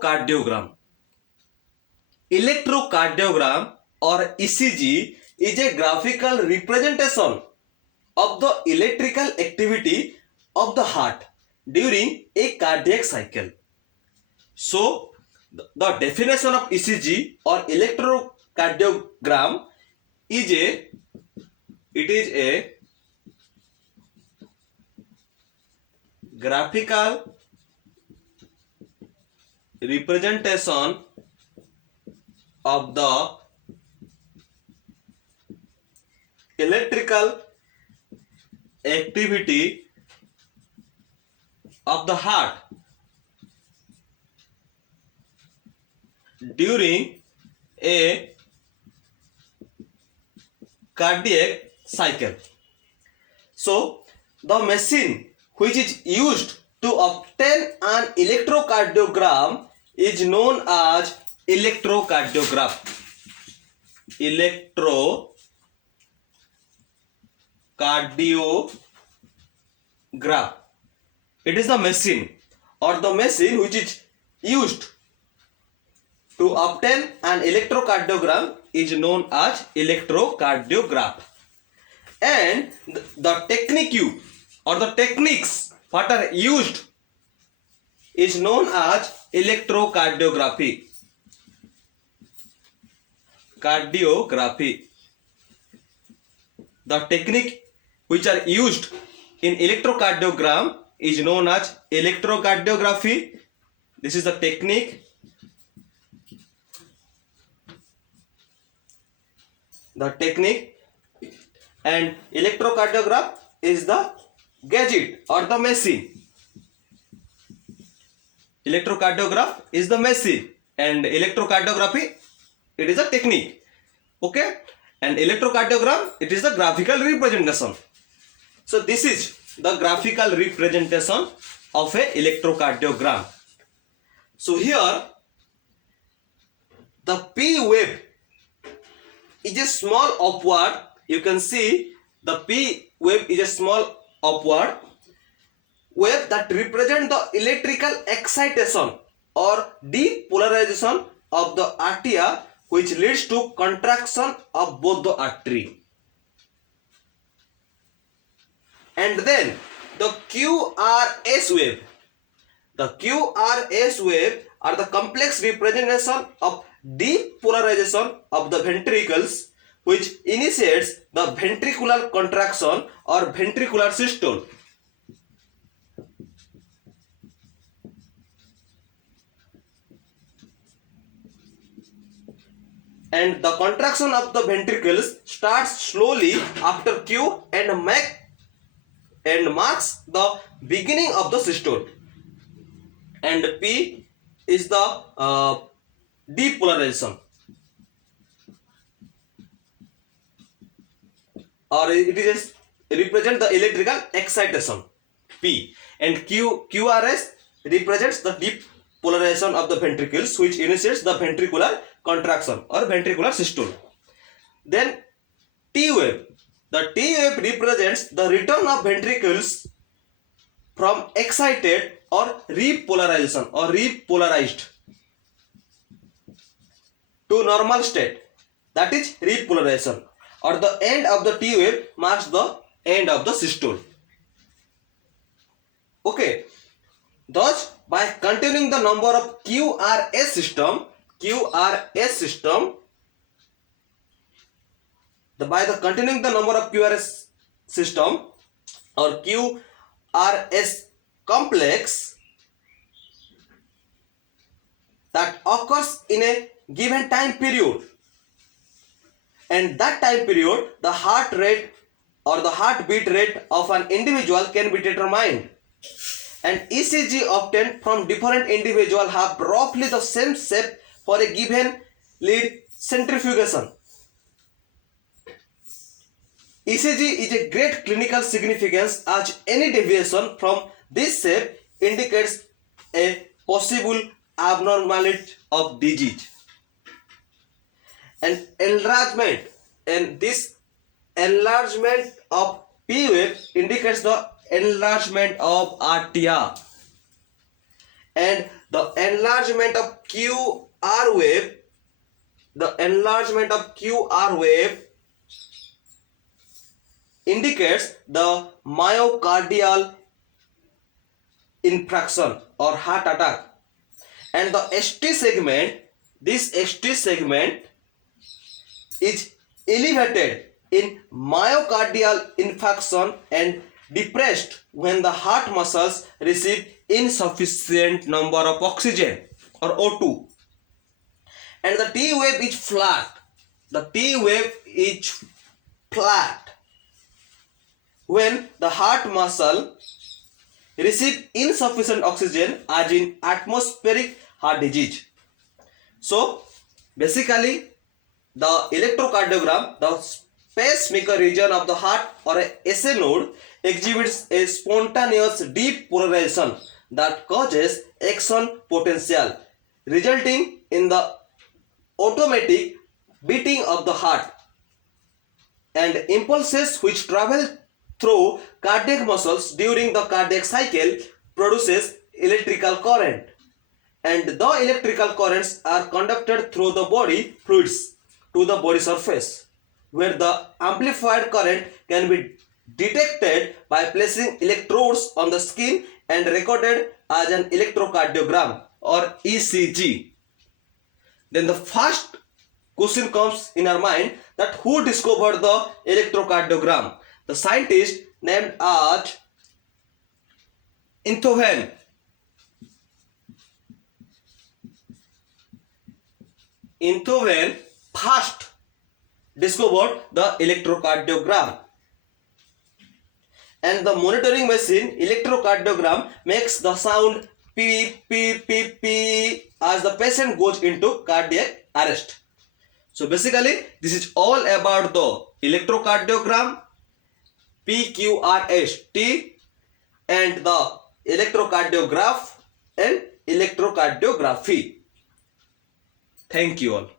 electrocardiogram. Electrocardiogram or ECG is a graphical representation of the electrical activity of the heart during a cardiac cycle. So, the definition of ECG or electrocardiogram is a graphical representation of the electrical activity of the heart during a cardiac cycle. So, the machine which is used to obtain an electrocardiogram is known as electrocardiograph. Electrocardiograph. It is the machine or the machine which is used to obtain an electrocardiogram is known as electrocardiograph. And the technique or the techniques what are used is known as electrocardiography. The technique which are used in electrocardiogram is known as electrocardiography. This is the technique. And electrocardiograph is the gadget or the machine. Electrocardiograph is the machine and electrocardiography it is a technique. Okay, and electrocardiogram it is the graphical representation. So this is the graphical representation of a electrocardiogram. So here the P wave is a small upward. You can see the P wave is a small upward wave that represent the electrical excitation or depolarization of the arteria which leads to contraction of both the artery. And then the QRS wave. The QRS wave are the complex representation of depolarization of the ventricles which initiates the ventricular contraction or ventricular systole. And the contraction of the ventricles starts slowly after Q and marks the beginning of the systole. And P is the depolarization, or it is represent the electrical excitation P, and QRS represents the depolarization of the ventricles which initiates the ventricular contraction or ventricular systole. Then T wave. The T wave represents the return of ventricles from excited or repolarization or repolarized to normal state, that is repolarization, or the end of the T wave marks the end of the systole. Okay, thus by continuing the number of QRS system, by the continuing the number of QRS system or QRS complex that occurs in a given time period, and that time period the heart rate or the heartbeat rate of an individual can be determined, and ECG obtained from different individuals have roughly the same shape for a given lead centrifugation. ECG is a great clinical significance as any deviation from this shape indicates a possible abnormality of disease. And enlargement, and this enlargement of P wave indicates the enlargement of arteria, and the enlargement of QR wave, indicates the myocardial infarction or heart attack, and the ST segment, this ST segment is elevated in myocardial infarction and depressed when the heart muscles receive insufficient number of oxygen or O2, and the T wave is flat. The T wave is flat when the heart muscle receive insufficient oxygen, as in atmospheric heart disease. So basically the electrocardiogram, the pacemaker region of the heart or a SA node, exhibits a spontaneous depolarization that causes action potential, resulting in the automatic beating of the heart, and impulses which travel through cardiac muscles during the cardiac cycle produces electrical current, and the electrical currents are conducted through the body fluids to the body surface, where the amplified current can be detected by placing electrodes on the skin and recorded as an electrocardiogram or ECG. Then the first question comes in our mind, that who discovered the electrocardiogram? The scientist named as Enthoven. Enthoven first discovered the electrocardiogram, and the monitoring machine electrocardiogram makes the sound beep beep beep beep as the patient goes into cardiac arrest. So basically this is all about the electrocardiogram, PQRST, and the electrocardiograph and electrocardiography. Thank you all.